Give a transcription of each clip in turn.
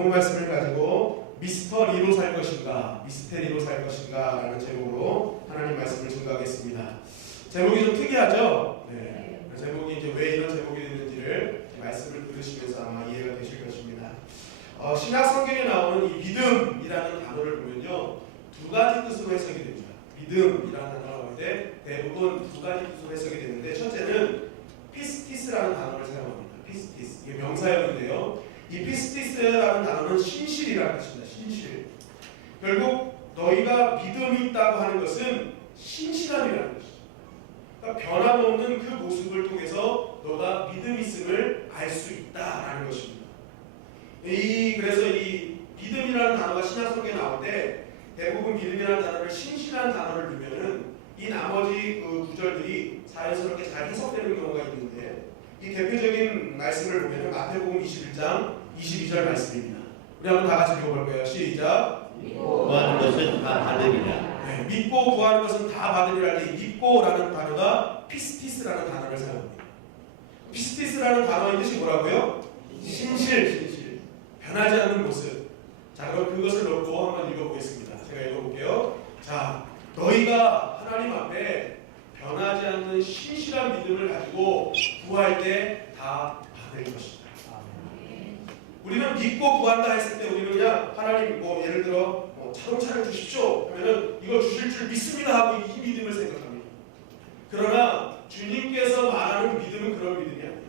본 말씀을 가지고 미스터리로 살 것인가, 미스테리로 살 것인가 라는 제목으로 하나님 말씀을 증거하겠습니다. 제목이 좀 특이하죠? 네. 제목이 이제 왜 이런 제목이 됐는지를 말씀을 들으시면서 아마 이해가 되실 것입니다. 신약 성경에 나오는 이 믿음이라는 단어를 보면요, 두 가지 뜻으로 해석이 됩니다. 믿음이라는 단어가 나오는데 대부분 두 가지 뜻으로 해석이 되는데, 첫째는 피스티스라는 단어를 사용합니다. 피스티스, 이게 명사형인데요, 이 피스티스라는 단어는 신실이라는 뜻입니다. 신실. 결국 너희가 믿음이 있다고 하는 것은 신실함이라는 것이죠. 그러니까 변함없는 그 모습을 통해서 너가 믿음이 있음을 알 수 있다라는 것입니다. 그래서 이 믿음이라는 단어가 신약 성경에 나올 때 대부분 믿음이라는 단어를 신실한 단어를 넣으면은 이 나머지 그 구절들이 자연스럽게 잘 해석되는 경우가 있는데, 이 대표적인 말씀을 보면 마태복음 21장 22절 말씀입니다. 우리 한번 다 같이 읽어볼 거예요. 시작. 믿고 구하는 것은 다 받으리라. 네, 믿고 구하는 것은 다 받으리라 할 때 믿고라는 단어가 피스티스라는 단어를 사용합니다. 피스티스라는 단어의 뜻이 뭐라고요? 신실, 변하지 않는 모습. 자, 그럼 그것을 놓고 한번 읽어보겠습니다. 제가 읽어볼게요. 자, 너희가 하나님 앞에 변하지 않는 신실한 믿음을 가지고 구할 때 다 받을 것이다. 우리는 믿고 구한다 했을 때 우리는 그냥 하나님 예를 들어 자동차를 주십시오 하면은 이거 주실 줄 믿습니다 하고 이 믿음을 생각합니다. 그러나 주님께서 말하는 믿음은 그런 믿음이 아니에요.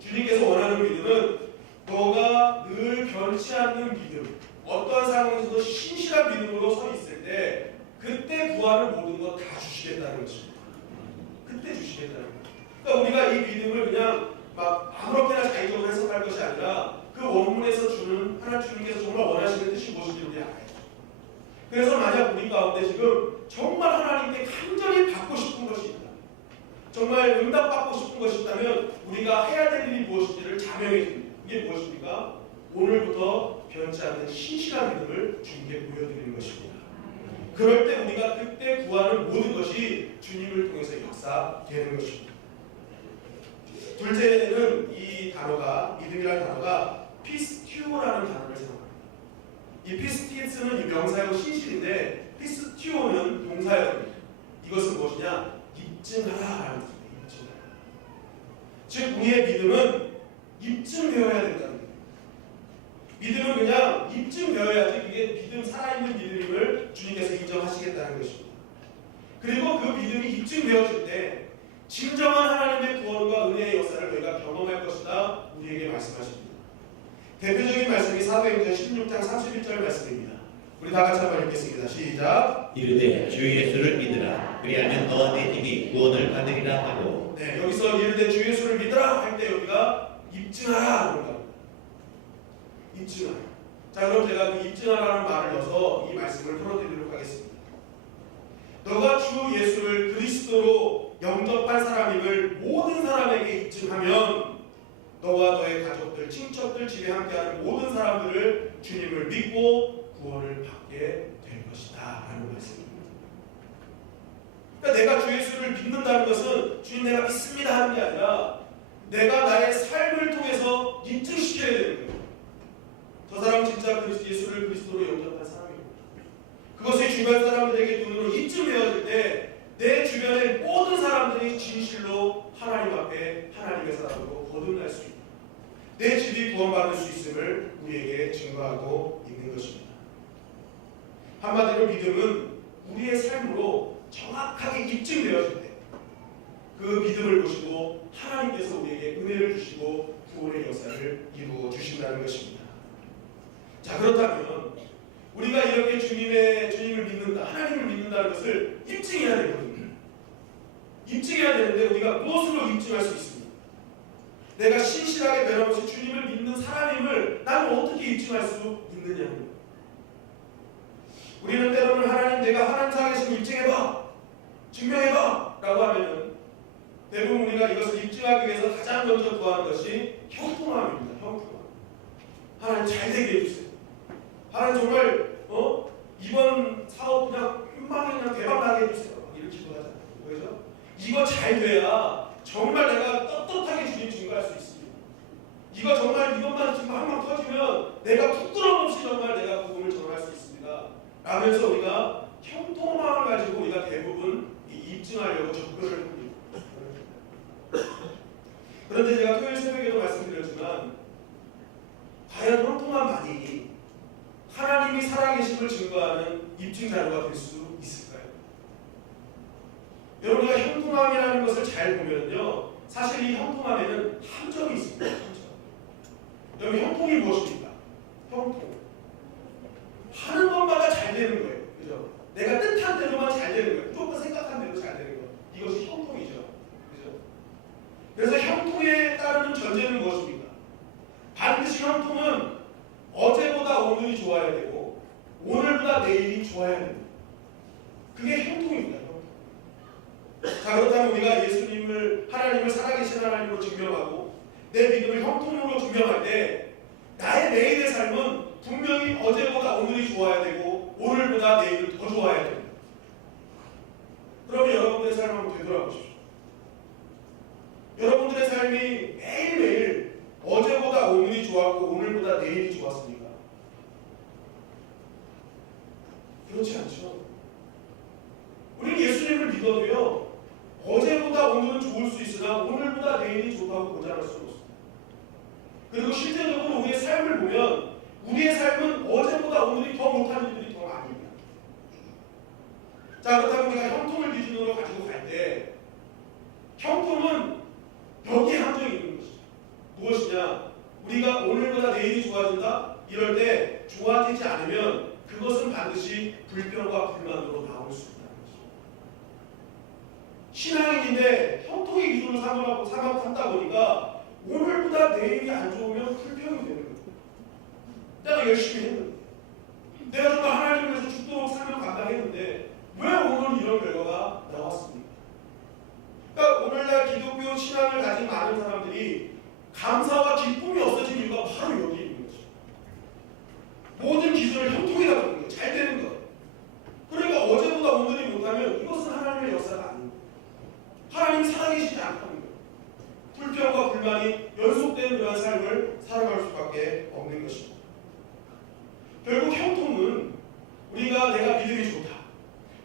주님께서 원하는 믿음은 너가 늘 변치 않는 믿음, 어떠한 상황에서도 신실한 믿음으로 서 있을 때 그때 구하는 모든 것 다 주시겠다는 것입니다. 그때 주시겠다는 거예요. 그러니까 우리가 이 믿음을 그냥 막 아무렇게나 자의적으로 해석할 것이 아니라 그 원문에서 주는 하나님 주님께서 정말 원하시는 뜻이 무엇인지 우리 알아야 돼요. 그래서 만약 우리 가운데 지금 정말 하나님께 간절히 받고 싶은 것이 있다, 정말 응답받고 싶은 것이 있다면 우리가 해야 될 일이 무엇인지를 자명해 줍니다. 이게 무엇입니까? 오늘부터 변치 않는 신실한 믿음을 주님께 보여드리는 것입니다. 그럴 때 우리가 그때 구하는 모든 것이 주님을 통해서 역사되는 것입니다. 둘째는 이 단어가, 믿음이라는 단어가 피스티오라는 단어를 사용합니다. 이 피스티스는 이 명사형 신실인데 피스티오는 동사형입니다. 이것은 무엇이냐? 입증하라라는 뜻입니다. 즉 우리의 믿음은 입증되어야 된다는 거예요. 믿음은 그냥 입증되어야지 그게 믿음, 살아있는 믿음임을 주님께서 인정하시겠다는 것입니다. 그리고 그 믿음이 입증되어질 때 진정한 하나님의 구원과 은혜의 역사를 너희가 경험할 것이다 우리에게 말씀하십니다. 대표적인 말씀이 사도행전 16장 31절 말씀입니다. 우리 다 같이 한번 읽겠습니다. 시작. 이르되 주 예수를 믿으라. 그리하면 너와 네 집이 구원을 받으리라 하고. 네, 여기서 이르되 주 예수를 믿으라 할 때 여기가 입증하라 그런다. 입증하라. 자, 그럼 제가 그 입증하라는 말을 넣어서 이 말씀을 풀어드리도록 하겠습니다. 너가 주 예수를 그리스도로 영접한 사람임을 모든 사람에게 입증하면 너와 너의 가족들, 친척들, 집에 함께하는 모든 사람들을 주님을 믿고 구원을 받게 될 것이다 라는 말씀입니다. 그러니까 내가 주 예수를 믿는다는 것은 주님 내가 믿습니다 하는 게 아니라 내가 나의 삶을 통해서 입증시켜야 되는 거예요. 저 사람은 진짜 예수를 그리스도로 영접한 사람이고, 그것이 주변 사람들에게 눈으로 입증되어질 때 내 주변의 모든 사람들이 진실로 하나님 앞에 하나님의 사람으로 거듭날 수 있다. 내 집이 구원받을 수 있음을 우리에게 증거하고 있는 것입니다. 한마디로 믿음은 우리의 삶으로 정확하게 입증되어질 때 그 믿음을 보시고 하나님께서 우리에게 은혜를 주시고 구원의 역사를 이루어 주신다는 것입니다. 자, 그렇다면 우리가 이렇게 주님을 믿는다, 하나님을 믿는다는 것을 입증해야 되거든요. 입증해야 되는데 우리가 무엇으로 입증할 수 있습니까? 내가 신실하게 변함없이 주님을 믿는 사람임을 나는 어떻게 입증할 수 있느냐는. 우리는 때로는 하나님, 내가 하나님 살아계신 입증해봐, 증명해봐 라고 하면은 대부분 우리가 이것을 입증하기 위해서 가장 먼저 구하는 것이 형통함입니다. 형통함. 하나님 잘 되게 해주세요. 하나님 정말 이번 사업 그냥 금방 그냥 대박 나게 해주세요. 이렇게 기도하잖아요. 그래서 이거 잘 돼야 정말 내가 떳떳하게 주님 증거할 수 있습니다. 이거 정말 이것만 지금 한방 터지면 내가 라면서 우리가 형통함을 가지고 우리가 대부분 입증하려고 접근을 합니다. 그런데 제가 토요일 새벽에도 말씀드렸지만 과연 형통함만이 하나님이 살아계심을 증거하는 입증 자료가 될 수 있을까요? 여러분, 우리가 형통함이라는 것을 잘 보면요, 사실 이 형통함에는 함정이 있습니다. 함정. 여러분, 형통이 무엇입니까? 형통. 하는 것마다 잘 되는 거예요. 그죠? 내가 뜻한 대로만 잘 되는 거예요. 무조건 생각한 대로 잘 되는 거예요. 이것이 형통이죠. 그죠? 그래서 형통에 따르는 전제는 무엇입니까? 반드시 형통은 어제보다 오늘이 좋아야 되고 오늘보다 내일이 좋아야 됩니다. 그게 형통입니다. 형통. 자, 그렇다면 우리가 예수님을, 하나님을 살아계신 하나님으로 증명하고 내 믿음을 형통으로 증명할 때 나의 내일의 삶은 분명히 어제보다 오늘이 좋아야 되고 오늘보다 내일은 더 좋아야 됩니다. 그러면 여러분들의 삶을 한번 되돌아보십시오. 여러분들의 삶이 매일매일 어제보다 오늘이 좋았고 오늘보다 내일이 좋았습니까? 그렇지 않죠. 우리는 예수님을 믿어도요, 어제보다 오늘은 좋을 수 있으나 오늘보다 내일이 좋다고 보장할 수는 없습니다. 그리고 실제적으로 우리의 삶을 보면 우리의 삶은 어제보다 오늘이 더 못한 일들이 더 많습니다. 자, 그렇다면 우리가 형통을 기준으로 가지고 갈 때 형통은 여기에 함정이 있는 것이죠. 무엇이냐? 우리가 오늘보다 내일이 좋아진다? 이럴 때 좋아지지 않으면 그것은 반드시 불평과 불만으로 나올 수 있다는 것이죠. 신앙인인데 형통의 기준으로 삼다 보니까 오늘보다 내일이 안 좋으면 불평이 되는 거예요. 내가 열심히 했는데, 내가 정말 하나님을 위해서 죽도록 사명 감당했는데 왜 오늘 이런 결과가 나왔습니까? 그러니까 오늘날 기독교 신앙을 가진 많은 사람들이 감사와 기쁨이 없어진 이유가 바로 여기 있는 거죠. 모든 기준을 형통이라고 하는 거예요. 잘 되는 것. 그러니까 어제보다 오늘이 못하면 이것은 하나님의 역사가 아닙니다. 하나님이 살아계시지 않다는 거예요. 불평과 불만이 연속된 그런 삶을 살아갈 수밖에 없는 것입니다. 결국 형통은 우리가 내가 믿음이 좋다,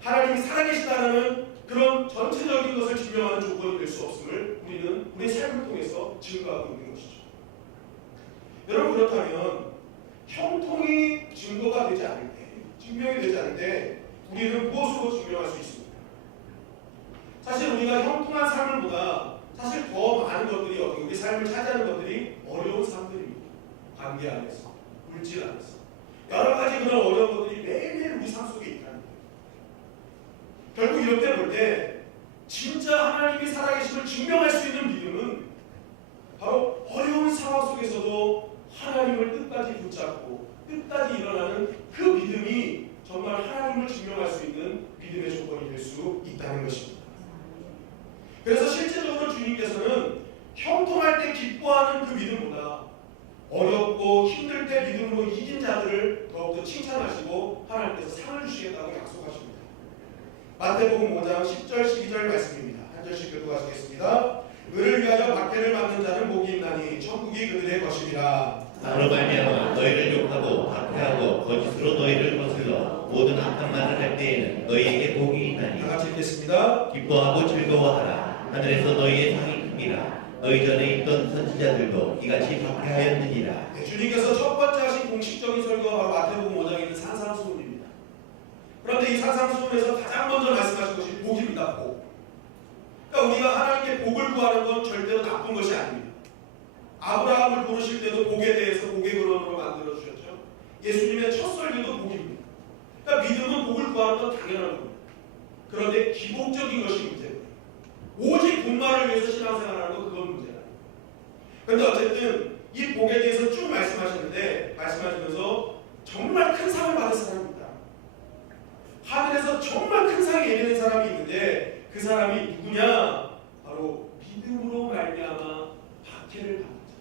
하나님이 살아계시다는 그런 전체적인 것을 증명하는 조건이 될 수 없음을 우리는 우리의 삶을 통해서 증거하고 있는 것이죠. 여러분, 그렇다면 형통이 증거가 되지 않을 때, 증명이 되지 않을 때 우리는 무엇으로 증명할 수 있습니까? 사실 우리가 형통한 삶을보다 사실 더 많은 것들이 우리 삶을 차지하는 것들이 어려운 삶들입니다. 관계 안에서, 물질 안에서 여러 가지 그런 어려운 것들이 매일매일 우리 삶 속에 있다는 거예요. 결국 이렇게 볼 때 진짜 하나님이 살아계심을 증명할 수 있는 믿음은 바로 어려운 상황 속에서도 하나님을 끝까지 붙잡고 끝까지 일어나는 그 믿음이 정말 하나님을 증명할 수 있는 믿음의 조건이 될 수 있다는 것입니다. 그래서 실제적으로 주님께서는 형통할 때 기뻐하는 그 믿음보다 어렵고 힘들 때 믿음으로 이긴 자들을 더욱더 칭찬하시고 하나님께서 상을 주시겠다고 약속하십니다. 마태복음 5장 10절 12절 말씀입니다. 한 절씩 교독하시겠습니다. 의를 위하여 박해를 받는 자는 복이 있나니 천국이 그들의 것이니라. 나로 말미암아 너희를 욕하고 박해하고 거짓으로 너희를 거슬러 모든 악한 말을 할 때에는 너희에게 복이 있나니. 다 같이 읽겠습니다. 기뻐하고 즐거워하라. 하늘에서 너희의 상이 큽니다. 너희 전에 있던 선지자들도 이같이 박해하였느니라. 네, 주님께서 첫 번째 하신 공식적인 설교가 바로 마태복음 5장에 있는 산상수훈입니다. 그런데 이 산상수훈에서 가장 먼저 말씀하신 것이 복입니다. 복. 그러니까 우리가 하나님께 복을 구하는 건 절대로 나쁜 것이 아닙니다. 아브라함을 부르실 때도 복에 대해서 복의 근원으로 만들어 주셨죠. 예수님의 첫 설교도 복입니다. 그러니까 믿음은 복을 구하는 건 당연한 겁니다. 그런데 기복적인 것이 문제예요. 오직 복만을 위해서 신앙생활하는 건 그건 문제가 아니에요. 그런데 어쨌든 이 복에 대해서 쭉 말씀하시면서 정말 큰 상을 받은 사람입니다. 하늘에서 정말 큰 상이 예배된 사람이 있는데 그 사람이 누구냐? 바로 믿음으로 말미암아 박해를 받는 자.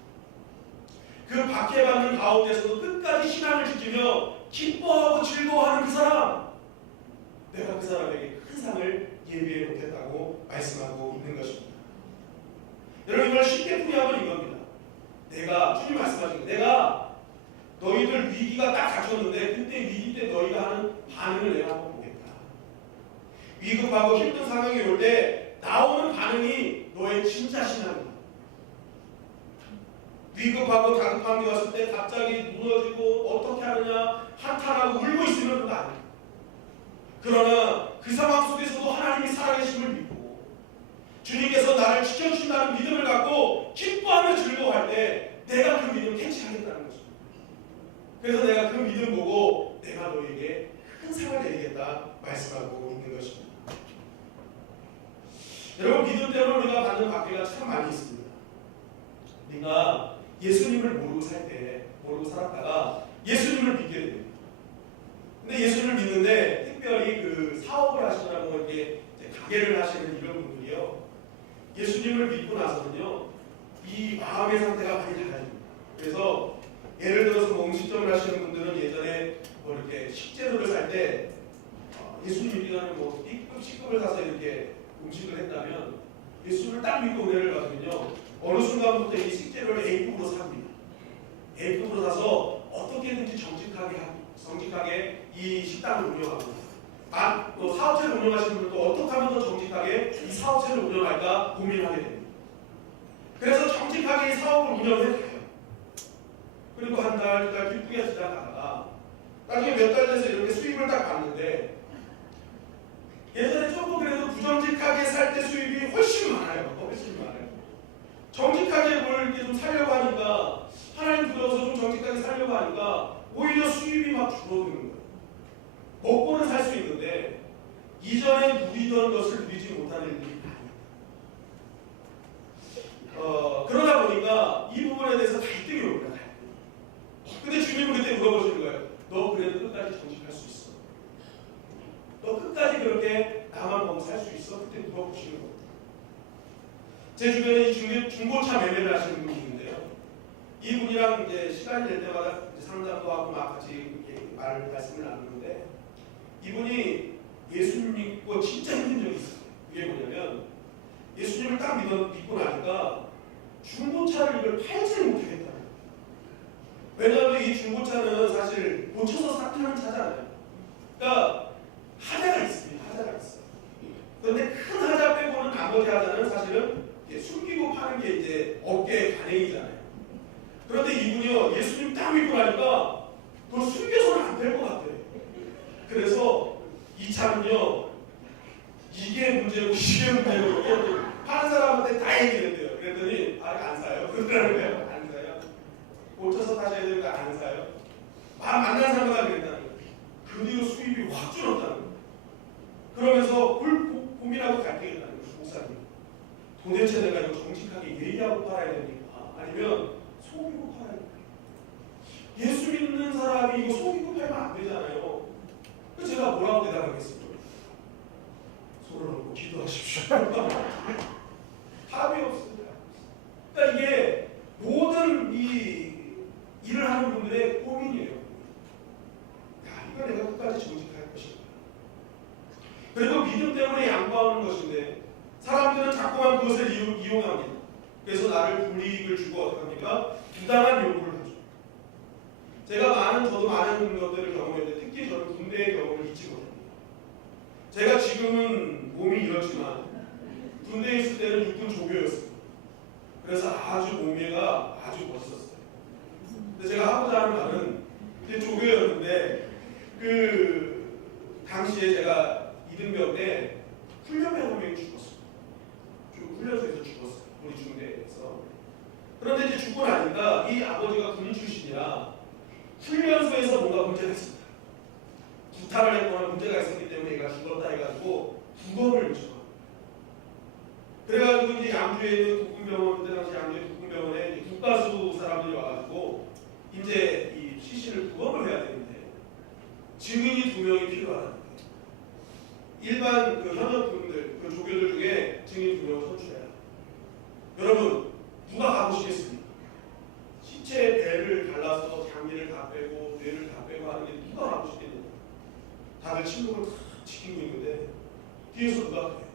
그 박해받는 가운데서도 끝까지 신앙을 지키며 기뻐하고 즐거워하는 그 사람, 내가 그 사람에게 큰 상을 예비해 놓겠다고 말씀하고 있는 것입니다. 여러분, 이걸 쉽게 풀이하면 이겁니다. 주님 말씀하신 거, 내가 너희들 위기가 딱 닥쳤는데 그때 위기 때 너희가 하는 반응을 내가 한번 보겠다. 위급하고 힘든 상황이 올 때 나오는 반응이 너의 진짜 신앙이다. 위급하고 다급한 게 왔을 때 갑자기 무너지고 어떻게 하느냐 한탄하고 울고 있으면 그거 아니야. 그러나 그 상황 속에서도 하나님이 살아계심을 믿고 주님께서 나를 지켜주신다는 믿음을 갖고 기뻐하며 즐거워할 때 내가 그 믿음을 캐치하겠다는 것입니다. 그래서 내가 그 믿음 보고 내가 너에게 큰 상을 내리겠다 말씀하고 있는 것입니다. 여러분, 믿음 때문에 우리가 받는 박해가 참 많이 있습니다. 우리가 예수님을 모르고 살 때, 모르고 살았다가 예수님을 믿게 됩니다. 근데 예수님을 믿는데 특별히 그 사업을 하시거나 뭐 이렇게 가게를 하시는 이런 분들이요, 예수님을 믿고 나서는요 이 마음의 상태가 많이 달라집니다. 그래서 예를 들어서 뭐 음식점을 하시는 분들은 예전에 뭐 이렇게 식재료를 살 때 예수님 믿기 전에 뭐 B급, C급을 사서 이렇게 음식을 했다면 예수님을 딱 믿고 은혜를 받으면요 어느 순간부터 이 식재료를 A급으로 삽니다. A급으로 사서 어떻게든지 정직하게 이 식당을 운영하고 또 사업체를 운영하시는 분들도 어떻게 하면 더 정직하게 이 사업체를 운영할까 고민하게 됩니다. 그래서 정직하게 이 사업을 운영해가요. 그리고 한 달, 두 달 기쁘게 지나가다가 나중에 몇 달 돼서 이렇게 수입을 딱 받는데 예전에 조금 그래도 부정직하게 살 때 수입이 훨씬 많아요. 훨씬 많아요. 정직하게 뭘 이렇게 좀 살려고 하니까 하나님 두려워서 좀 정직하게 살려고 하니까 오히려 수입이 막 줄어드는 거예요. 먹고는 살 수 있는데 이전에 누리던 것을 누리지 못하는 일들이 많아요. 그러다 보니까 이 부분에 대해서 갈등이 옵니다. 근데 주님은 그때 물어보시는 거예요. 너 그래도 끝까지 정직할 수 있어? 너 끝까지 그렇게 나만 보고 살 수 있어? 그때 물어보시는 거예요. 제 주변에 이 중고차 매매를 하시는 분이 있는데요. 이분이랑 이제 시간이 될 때마다 상담도 하고 막 같이 이렇게 말씀을 나누는데 이분이 예수님 믿고 진짜 힘든 적이 있어요. 그게 뭐냐면 예수님을 딱 믿고 나니까 중고차를 이걸 팔지 못하겠다는 거예요. 왜냐하면 이 중고차는 사실 고쳐서 타는 차잖아요. 그러니까 하자가 있습니다. 하자가 있어요. 그런데 큰 하자 빼고는 나머지 하자는 사실은 숨기고 파는 게 이제 업계의 관행이잖아요. 그런데 이분이요 예수님 딱 믿고 나니까 그걸 숨겨서는 안 될 것 같아요. 그래서 이 차는요 이게 문제고 이게 문제고 파는 사람한테 다 얘기했대요. 그랬더니 안 사요. 그러더라는 거예요. 안 사요. 고쳐서 타셔야 되니까 안 사요. 만난 사람마다 그랬다는 거예요. 그 뒤로 수입이 확 줄었다는 거예요. 그러면서 고민하고 갈등했다는 거예요. 목사님. 도대체 내가 이거 정직하게 얘기하고 팔아야 됩니까? 아니면 속이고 팔아야 됩니까? 예수 믿는 사람이 이거 속이고 팔면 안 되잖아요. 그래서 제가 뭐라고 대답하겠습니까? 손을 얹고 기도하십시오. 답이 없습니다. 그러니까 이게 모든 이 일을 하는 분들의 고민이에요. 야, 이거 내가 끝까지 정직할 것인가? 그리고 믿음 때문에 양보하는 것인데 사람들은 자꾸만 그것을 이용합니다. 그래서 나를 불이익을 주고 어떻게 합니까? 부당한 요구를 하죠. 저도 많은 것들을 경험했는데 특히 저는 군대의 경험을 잊지 못합니다. 제가 지금은 몸이 이렇지만 군대에 있을 때는 육군 조교였습니다. 그래서 아주 몸매가 아주 멋있었어요. 근데 제가 하고자 하는 말은 이제 조교였는데 그 당시에 제가 이등병 때 훈련병 한 명이 죽었어요. 훈련소에서 죽었어요. 우리 중대에서. 그런데 이제 죽고 나니까 이 아버지가 군인 출신이라 훈련소에서 뭔가 문제가 있습니다. 구타를 했거나 문제가 있었기 때문에 얘가 죽었다 해가지고 부검을 요청합니다. 그래가지고 이제 양주에 있는 국군병원, 그때 당시 양주의 국군병원에 국가수 사람들이 와가지고 이제 이 시신을 부검을 해야 되는데 증인이 2명이 필요하다는 거예요. 일반 그 현역분들, 그 조교들 중에 증인 2명을 선출해라. 여러분, 누가 가보시겠습니까? 시체의 배를 갈라서 장기를 다 빼고 뇌를 다 빼고 하는 게 누가 가보시겠느냐? 다들 침묵을 지키고 있는데 뒤에서 누가 그래요?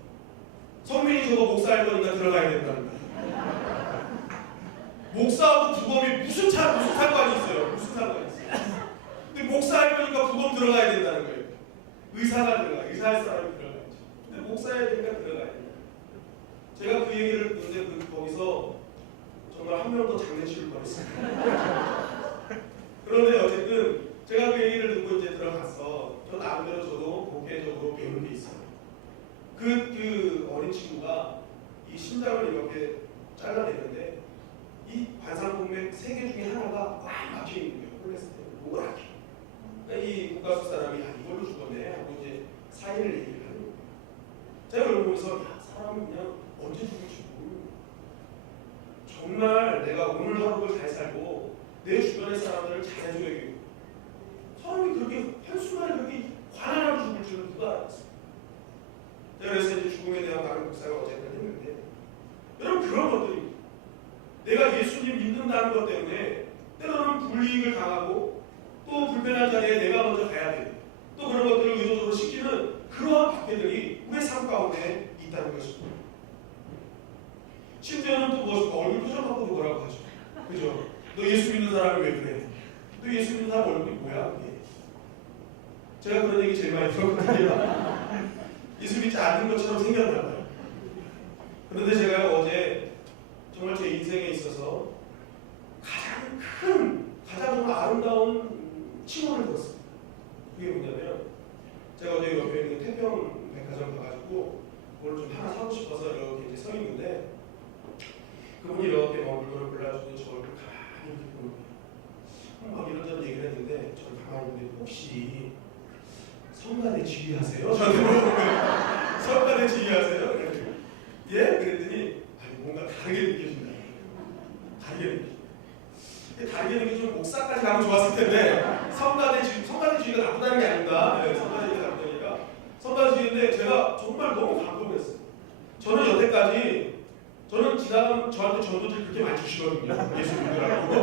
성민이 저거 목사할 거니까 들어가야 된다는 거예요. 목사하고 부검이 무슨 상관이 있어요? 무슨 상관이 있어요? 목사할 거니까 부검 들어가야 된다는 거예요. 의사가 들어가, 의사할 사람이 들어가야죠. 근데 목사해야 되니까 들어가야 돼요. 제가 그 얘기를 듣는데 거기서 정말 한 명 더 장례치를 뻔했어요. 그런데 어쨌든 제가 그 얘기를 듣고 이제 들어가서 저 나름대로 저도 복회적으로 배우는 게 있어요. 그 어린 친구가 이 심장을 이렇게 잘라내는데 이 관상동맥 3개 중에 하나가 꽉 막혀 있는 거예요. 콜레스테롤 노랗게. 그러니까 이 국가수 사람이 이걸로 죽었네 하고 이제 사인을 얘기를 하는 거예요. 제가 그걸 보면서 야, 사람은 그냥 언제 죽을지 모르는 거야. 정말 내가 오늘 하루를 잘 살고 내 주변의 사람들을 잘해줘야겠고 사람이 그렇게 한순간에 그렇게 관한하고 죽을 줄은 누가 알았어요. 그래서 이제 죽음에 대한 강의 목사가 어쨌든 했는데 여러분 그런 것들이 내가 예수님 믿는다는 것 때문에 때로는 불이익을 당하고 또 불편한 자리에 내가 먼저 가야 되고 또 그런 것들을 의도적으로 시키는 그러한 박해들이 우리의 삶 가운데 있다는 것입니다. 심지어는 또 무엇인가 얼굴 표정 갖고도 뭐라고 하죠. 그죠? 너 예수 믿는 사람이 왜 그래? 너 예수 믿는 사람 얼굴이 뭐야? 그게? 제가 그런 얘기 제일 많이 들었거든요. 예수 믿지 않는 것처럼 생겼나 봐요. 그런데 제가 어제 정말 제 인생에 있어서 가장 큰, 가장 정말 아름다운 칭호를 들었습니다. 그게 뭐냐면 제가 어제 옆에 있는 태평 백화점 가가지고 그걸 좀 하나 사고 싶어서 이렇게 이제 서 있는데 그분이 이렇게 막 물건을 골라주더니 저 얼굴 가만히 이렇게 보는 거예요. 막 이런저런 얘기를 했는데 저는 가만히 있는데 혹시 성가대 지휘하세요? 저한테 물어보는 거예요. 성가대 지휘하세요? 예? 그랬더니 아니 뭔가 다르게 느껴진다. 다르게 느껴진다. 다르게 느껴지면 목사까지 가면 좋았을 텐데 성가대 지휘가 나쁘다는 게 아닌가? 네, 성가대 지휘가 나쁘다니까. 성가대 지휘인데 제가 정말 너무 감동했어요. 저는 여태까지 저는 지나가면 저한테 전도들 그렇게 많이 주시거든요. 예수 믿으라고.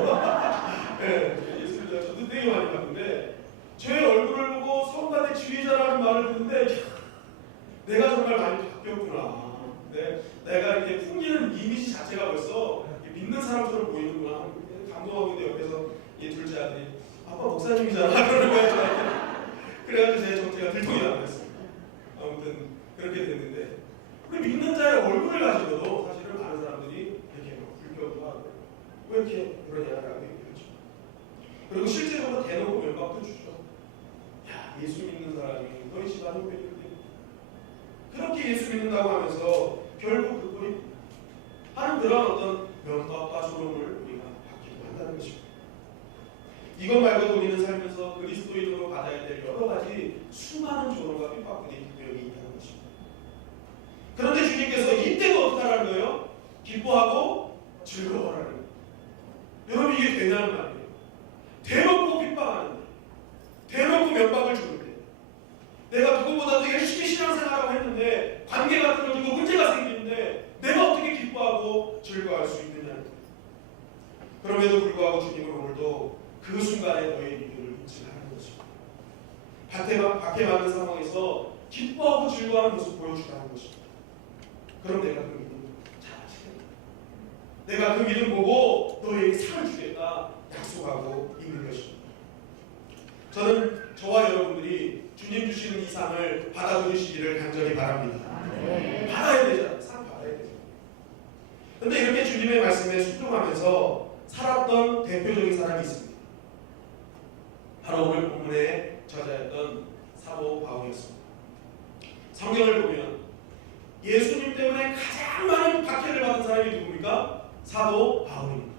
네, 예수 믿으라고 전도 되게 많이 받는데 제 얼굴을 보고 성가대 지휘자라는 말을 듣는데 내가 정말 많이 바뀌었구나. 네, 내가 이렇게 풍기는 이미지 자체가 벌써 믿는 사람처럼 보이는구나. 감동하고 있는데 옆에서 이 둘째 아들이 아빠 목사님이잖아. 그러는 거예요. 그래가지고 제 정체가 들통이 나버렸어요. 아무튼 그렇게 됐는데 우리 믿는 자의 얼굴을 가지고도 사실은 많은 사람들이 이렇게 불평도 하고 왜 이렇게 그러냐라고 얘기하죠. 그리고 실제로도 대놓고 면박도 주죠. 야, 예수 믿는 사람이 너희 집안 후배인데 그렇게 예수 믿는다고 하면서 결국 그분이 하는 그런 어떤 면박과 조롱을 우리가 받기도 한다는 것입니다. 이것 말고도 우리는 살면서 그리스도인으로 받아야 될 여러 가지 수많은 조롱과 핍박들이 분명히 있다는 것입니다. 그런데 주님께서 이때가 어떻게 하라는 거예요? 기뻐하고 즐거워하라는 거예요. 여러분 이게 되냐는 말이에요. 대놓고 핍박하는데 대놓고 면박을 주는데 내가 누구보다 더 열심히 신앙생활하고 했는데 관계가 틀어지고 문제가 생기는데 내가 어떻게 기뻐하고 즐거워할 수 있느냐는 거예요. 그럼에도 불구하고 주님은 오늘도 그 순간에 너의 믿음을 잊지 않는 것입니다. 박해 맞는 상황에서 기뻐하고 즐거워하는 모습 보여주라는 것입니다. 그럼 내가 그 믿음을 잘 지켜야 내가 그 믿음 보고 너에게 상을 주겠다 약속하고 있는 것입니다. 저는 저와 여러분들이 주님 주시는 이 상을 받아들이시기를 간절히 바랍니다. 받아야 되잖아요. 상 받아야 되죠. 그런데 이렇게 주님의 말씀에 순종하면서 살았던 대표적인 사람이 있습니다. 바로 오늘 본문의 저자였던 사도 바울이었습니다. 성경을 보면 예수님 때문에 가장 많은 박해를 받은 사람이 누굽니까? 사도 바울입니다.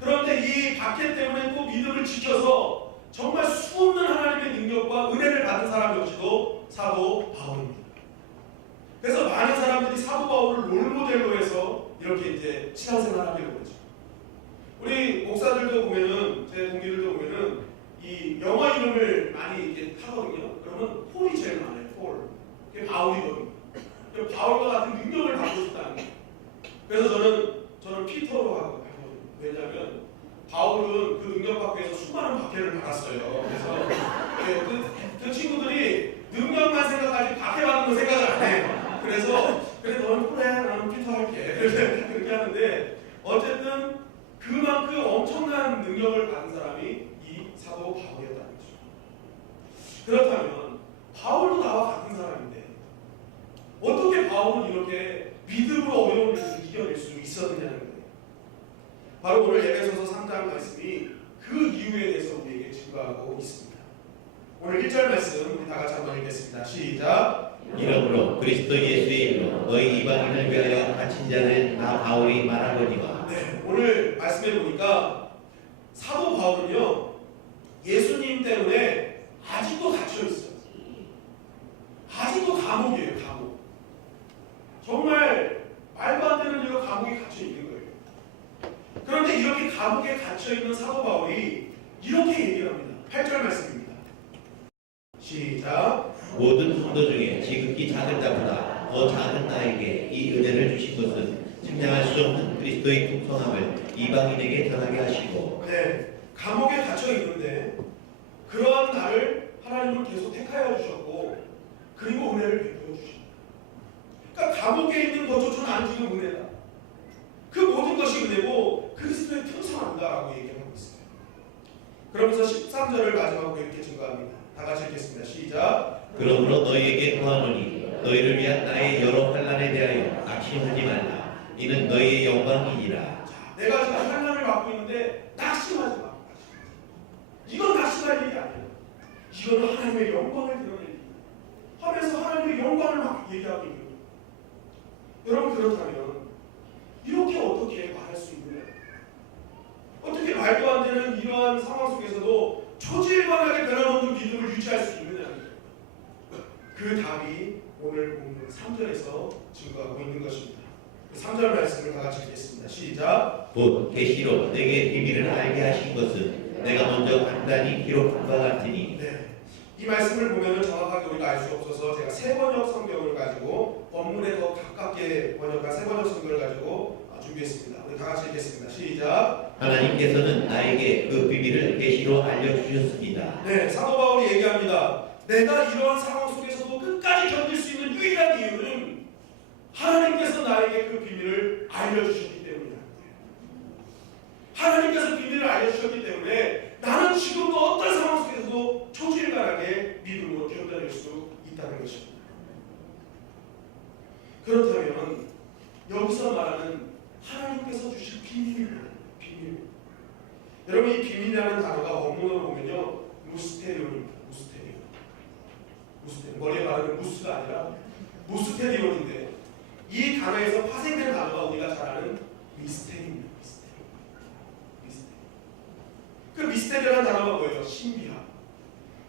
그런데 이 박해 때문에 또 믿음을 지켜서 정말 수없는 하나님의 능력과 은혜를 받은 사람 역시도 사도 바울입니다. 그래서 많은 사람들이 사도 바울을 롤모델로 해서 이렇게 이제 신앙생활하게 되죠. 우리 목사들도 보면은 제 동기들도 보면은 이 영어 이름을 많이 이렇게 하거든요. 그러면 폴이 제일 많아요. 폴. 그게 바울이거든요. 바울과 같은 능력을 받고 싶다는 거예요. 그래서 저는 피터로 하거든요. 왜냐하면 바울은 그 능력 밖에서 수많은 박해를 받았어요. 그래서 그 친구들이 능력만 생각하지 박해받는 거 생각을 안 해요. 그래서 그래 너는 그래 나는 피터 할게. 그렇게 하는데 어쨌든 그만큼 엄청난 능력을 받은 사람이 이 사도 바울이었다. 그렇다면 바울도 나와 같은 사람인데 어떻게 바울은 이렇게 믿음으로 어려운 일을 이겨낼 수 있었느냐는 거예요. 바로 오늘 에베소서 3장 말씀이 그 이유에 대해서 우리에게 증거하고 있습니다. 오늘 1절 말씀 우리 다 같이 한번 읽겠습니다. 시작. 이러므로 그리스도 예수의 이름으로 너희 이방인을 위하여 갇힌 자를 나 바울이 말하거니와. 네, 오늘 말씀해 보니까 사도 바울은요 예수님 때문에 아직도 갇혀 있어요. 아직도 감옥이에요. 감옥. 정말 말도 안 되는 이유로 감옥에 갇혀 있는 거예요. 그런데 이렇게 감옥에 갇혀 있는 사도 바울이 이렇게 얘기를 합니다. 8절 말씀입니다. 시작. 모든 성도 중에 지극히 작은 자보다 더 작은 나에게 이 은혜를 주신 것은 측량할 수 없는 그리스도의 풍성함을 이방인에게 전하게 하시고. 네, 감옥에 갇혀 있는데 그러한 나를 하나님은 계속 택하여 주셨고 그리고 은혜를 베풀어 주십니다. 그러니까 감옥에 있는 것조차 나는 지금 은혜다. 그 모든 것이 은혜고 그리스도의 풍성함이다라고 얘기하고 있어요. 그러면서 13절을 마지막으로 이렇게 증거합니다. 다 같이 읽겠습니다. 시작. 그러므로 너희에게 구하노니 너희를 위한 나의 여러 환난에 대하여 낙심하지 말라. 이는 너희의 영광이니라. 자, 내가 지금 환난을 받고 있는데 낙심하지 마. 이건 낙심할 일이 아니에요. 이거는 하나님의 영광을 드러낼 일이에요. 하면서 하나님의 영광을 막 얘기하고 있는 거예요. 여러분 그렇다면 이렇게 어떻게 말할 수 있느냐? 어떻게 말도 안 되는 이러한 상황 속에서도 초지일관하게 변함없는 믿음을 유지할 수 있느냐? 그 답이 오늘 본문 3절에서 증거하고 있는 것입니다. 3절 말씀을 다 같이 읽겠습니다. 시작. 곧 계시로 내게 비밀을 알게 하신 것은 내가 먼저 간단히 기록한 것 같으니. 네, 이 말씀을 보면은 정확하게 우리가 알 수 없어서 제가 세 번역 성경을 가지고 본문에 더 가깝게 번역한 세 번역 성경을 가지고 준비했습니다. 우리 다 같이 읽겠습니다. 시작. 하나님께서는 나에게 그 비밀을 계시로 알려주셨습니다. 네, 사도 바울이 얘기합니다. 내가 이러한 상황 속에서도 끝까지 견딜 수 있는 유일한 이유는 하나님께서 나에게 그 비밀을 알려주셨기 때문이다. 하나님께서 비밀을 알려주셨기 때문에 나는 지금도 어떤 상황 속에서도 초질간하게 믿음으로 견뎌낼 수 있다는 것입니다. 그렇다면 여기서 말하는 하나님께서 주신 비밀입니다. 비밀. 여러분 이 비밀이라는 단어가 원문으로 보면요 무스테리온입니다. 무스테리온. 무스테리온. 머리에 바르는 무스가 아니라 무스테리온인데 이 단어에서 파생된 단어가 우리가 잘 아는 미스테리입니다. 그 미스테리라는 단어가 뭐예요? 신비함.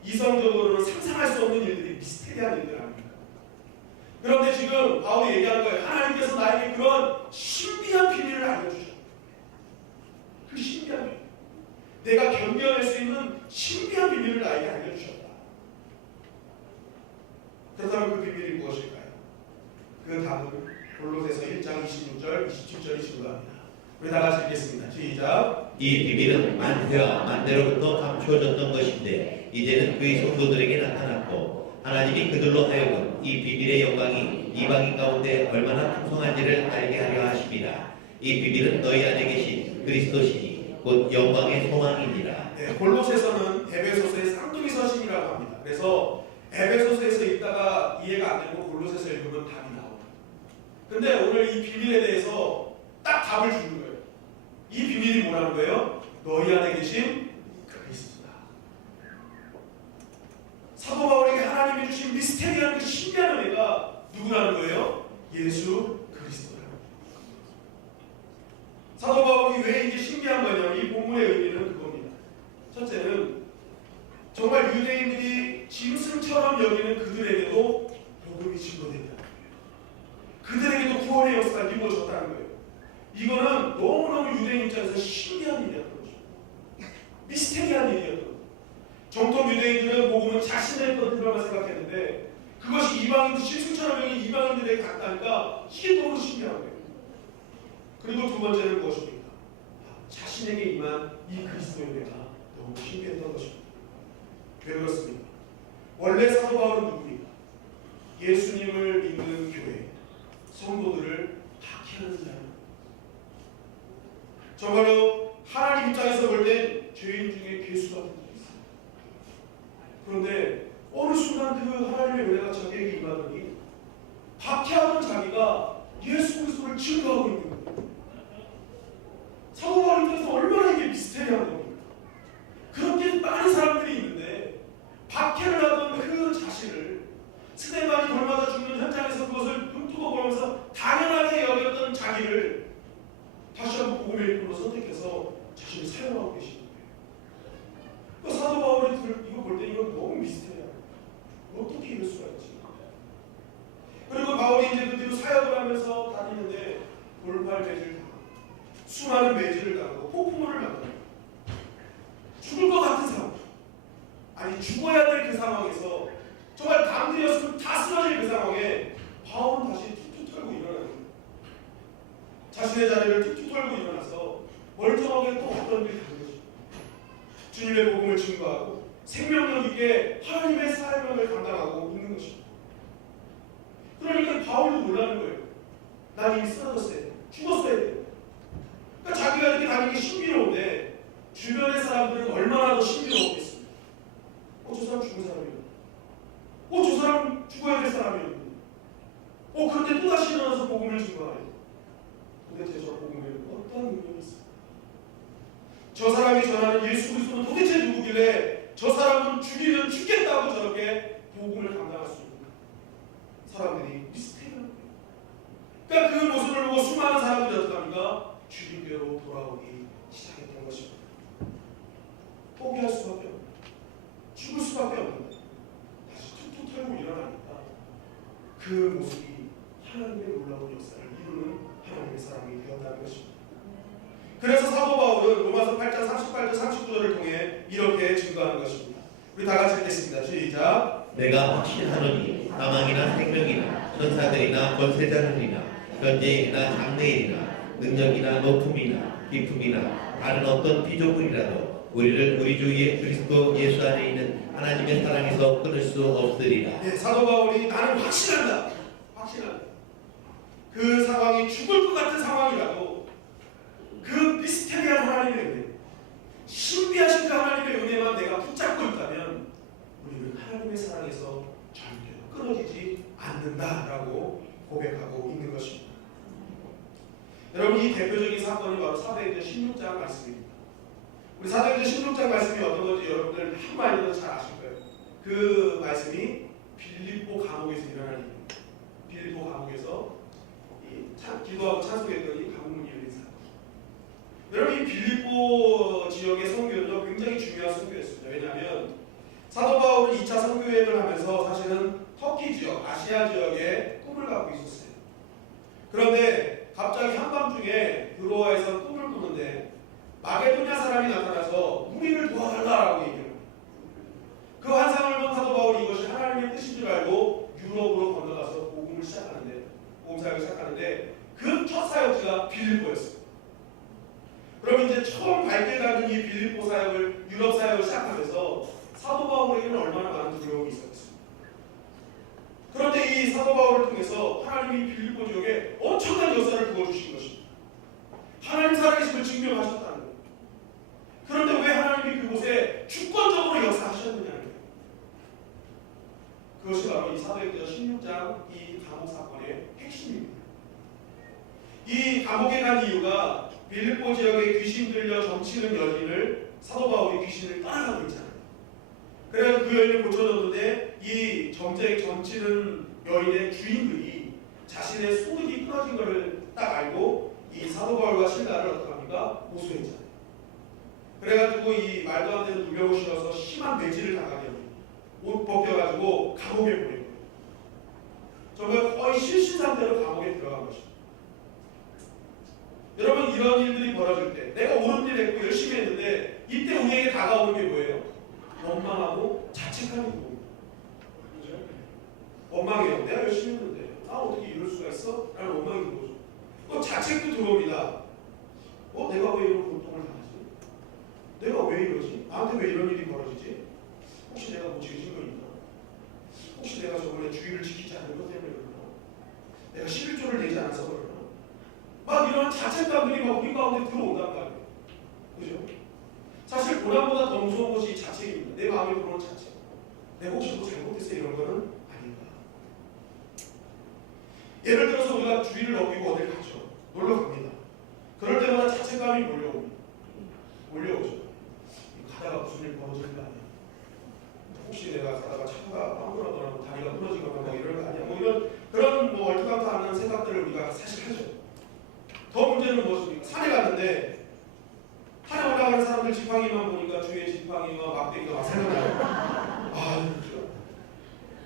이성적으로는 상상할 수 없는 일들이 미스테리한 일들 아닙니까? 그런데 지금 바울이 얘기하는 거예요. 하나님께서 나에게 그런 신비한 비밀을 알려주셨다. 그 신비한 비밀. 내가 견뎌낼 수 있는 신비한 비밀을 나에게 알려주셨다. 그렇다면 그 비밀이 무엇일까요? 그 답은 골로새서 1장 26절, 27절이 증거합니다. 우리 다 같이 읽겠습니다. 시작. 이 비밀은 만세와 만대로부터 감추어졌던 것인데 이제는 그의 성도들에게 나타났고 하나님이 그들로 하여금 이 비밀의 영광이 이방인 가운데 얼마나 풍성한지를 알게 하려 하십니다. 이 비밀은 너희 안에 계신 그리스도시니 곧 영광의 소망이니라. 네, 골로새서는 에베소서의 쌍둥이 서신이라고 합니다. 그래서 에베소서에서 읽다가 이해가 안 되고 골로새서 읽으면 답이 나옵니다. 근데 오늘 이 비밀에 대해서 딱 답을 주는 거예요. 이 비밀이 뭐라는 거예요? 너희 안에 계신 그리스도다. 사도 바울에게 하나님이 주신 미스테리한 그 신비한 은혜가 누구라는 거예요? 예수 그리스도라는 거예요. 사도 바울이 왜 이게 신비한 거냐면 이 본문의 의미는 그겁니다. 첫째는 정말 유대인들이 짐승처럼 여기는 그들에게도 복음이 증거된다는 거예요. 그들에게도 구원의 역사가 이루어졌다는 거예요. 이거는 너무너무 유대인 입장에서 신기한 일이었던 거죠. 미스테리한 일이었던 거죠. 정통 유대인들은 복음은 자신의 것들만 생각했는데 그것이 이방인들, 짐승처럼 여긴 이방인들에게 갔다니까 이게 너무 신기한 거예요. 그리고 두 번째는 무엇입니까? 자신에게 임한 이 그리스도의 은혜가 너무 신기했던 것입니다. 왜 그렇습니까? 원래 사도 바울은 누구입니까? 예수님을 믿는 교회, 성도들을 박해하는 자입니다. 정말로 하나님 입장에서 볼 땐 죄인 중에 괴수 같은 자였어요. 그런데 어느 순간 그 하나님의 은혜가 자기에게 임하더니 박해하던 자기가 예수 그리스도를 증거하고 있는 거예요. 사도 바울 입장에서 얼마나 이게 미스테리한 겁니까? 그렇게 많은 사람들이 있는데 박해를 하던 그 자신을 스데반이 돌맞아 죽는 현장에서 그것을 눈뜨고 보면서 당연하게 여겼던 자기를 다시 한번 복음의 일꾼으로 선택해서 자신을 사용하고 계시는 거예요. 사도 바울이 이거 볼 때 이건 너무 미스테리해요. 어떻게 이럴 수가 있지? 그리고 바울이 이제 그 뒤로 사역을 하면서 다니는데 돌팔 매질을 당하고 수많은 매질을 당하고 폭풍우를 만나고 죽을 것 같은 상황, 아니 죽어야 될 그 상황에서 정말 남들이었으면 다 쓰러질 그 상황에 바울은 다시 툭툭 털고 일어나는 거예요. 자신의 자리를 툭툭 털고 일어나서 멀쩡하게 또 어떤 일이 가는 거죠. 주님의 복음을 증거하고 생명력 있게 하나님의 사명을 감당하고 있는 것입니다. 그러니까 바울도 놀라는 거예요. 난 이미 쓰러졌어야 돼. 죽었어야 돼. 그러니까 자기가 이렇게 다니는 게 신비로운데 주변의 사람들은 얼마나 더 신비로웠겠습니까? 저 사람 죽은 사람이야. 저 사람 죽어야 될 사람이었는데. 그런데 또다시 일어나서 복음을 증거하래. 도대체 저 복음에 어떤 능력이 있을까? 저 사람이 전하는 예수 그리스도는 도대체 누구길래 저 사람은 죽이면 죽겠다고 저렇게 복음을 감당할 수 있는가? 사람들이 미스테리한 거예요. 그러니까 그 모습을 보고 수많은 사람들이 어떡합니까? 주님께로 돌아오기 시작했던 것입니다. 포기할 수밖에 없는, 죽을 수밖에 없는, 다시 툭툭 털고 일어나니까 그 모습이 하나님의 놀라운 역사를 이루는 하나님의 사람이 되었다는 것입니다. 그래서 사도 바울은 로마서 8장 38절 39절을 통해 이렇게 증거하는 것입니다. 우리 다 같이 읽겠습니다. 시작. 내가 확신하노니 사망이나 생명이나 천사들이나 권세자들이나 현재이나 장래이나 능력이나 높음이나 깊음이나 다른 어떤 피조물이라도 우리를 우리 주 그리스도 예수 안에 있는 하나님의 사랑에서 끊을 수 없으리라. 네, 사도 바울이 나는 확신한다. 그 상황이 죽을 것 같은 상황이라도 그 미스테리한 하나님의 은혜, 신비하신 그 하나님의 은혜만 내가 붙잡고 있다면 우리는 하나님의 사랑에서 절대로 끊어지지 않는다라고 고백하고 있는 것입니다. 여러분, 이 대표적인 사건이 바로 사도행전 16장 말씀입니다. 우리 사도행전 16장 말씀이 어떤 건지 여러분들 한마디로 잘 아실 거예요. 그 말씀이 빌립보 감옥에서 일어난 일입니다. 빌립보 감옥에서 기도하고 찬송했더니 감옥문이 열린 사건. 여러분, 이 빌립보 지역의 선교는요 굉장히 중요한 선교였습니다. 왜냐하면 사도 바울은 2차 선교여행을 하면서 사실은 터키 지역, 아시아 지역에 꿈을 갖고 있었어요. 그런데 갑자기 한밤중에 드로아에서 꿈을 꾸는데 마게도냐 사람이 나타나서 우리를 도와달라라고 얘기합니다. 그 환상을 본 사도 바울이 이것이 하나님의 뜻인 줄 알고 유럽으로 건너가서 복음 사역을 시작하는데 그 첫 사역지가 빌립보였어요. 그럼 이제 처음 발길 닿는 이 빌립보 사역을, 유럽 사역을 시작하면서 사도 바울에게는 얼마나 많은 두려움이 있었겠습니까? 그런데 이 사도 바울을 통해서 하나님이 빌립보 지역에 엄청난 역사를 부어주신 것입니다. 하나님 살아계심을 증명하셨다는 거예요. 그런데 왜 하나님이 그곳에 주권적으로 역사하셨느냐는 거예요. 그것이 바로 이 사도행전 16장 이 감옥 사건의 핵심입니다. 이 감옥에 간 이유가 빌립보 지역에 귀신 들려 점치는 여인을 사도 바울이 귀신을 따라가고 있잖아요. 그래서 그 여인을 고쳐줬는데 이 점치는 여인의 주인들이 자신의 소득이 끊어진 것을 딱 알고 이 사도 바울과 신라를 어떡합니까? 고소했잖아요. 그래가지고 이 말도 안 되는 누명을 씌워서 심한 매질을 당하게 합니다. 옷 벗겨가지고 감옥에 보낸 거예요. 정말 거의 실신 상태로 감옥에 들어간 것입니다. 여러분, 이런 일들이 벌어질 때 내가 옳은 일 했고 열심히 했는데 이때 우리에게 다가오는 게 뭐예요? 원망하고 자책하는 겁니다. 그죠? 원망해요. 내가 열심히 했는데 어떻게 이럴 수가 있어? 라는 원망이 들어오죠. 또 자책도 들어옵니다. 내가 왜 이런 고통을 당하지? 내가 왜 이러지? 나한테 왜 이런 일이 벌어지지? 혹시 내가 뭐 죄진 거 있나? 혹시 내가 저번에 주의를 지키지 않은 것 때문에 그러나? 내가 11조를 내지 않아서 그러나? 막 이런 자책감들이 막 우리 가운데 들어온단 말이에요. 그죠? 사실 고난보다 더 무서운 것이 자책입니다. 내 마음에 들어오는 자책. 내가 혹시 뭐 잘못했어 이런 거는 아닌가. 예를 들어서 우리가 주의를 넘기고 어딜 가죠. 놀러 갑니다. 그럴 때마다 자책감이 몰려오죠. 가다가 무슨 일 벌어질 거 아니야. 혹시 내가 가다가 차가 빵꾸나거나 다리가 부러지거나 뭐 이런 거 아니야. 뭐 이런 그런 뭐 얼토당토 않은 생각들을 우리가 사실 하죠. 더 문제는 무엇입니까? 산에 갔는데 산에 올라가는 사람들 지팡이만 보니까 주위에 지팡이와 막대기가 막 생각나요. 아, 그렇죠.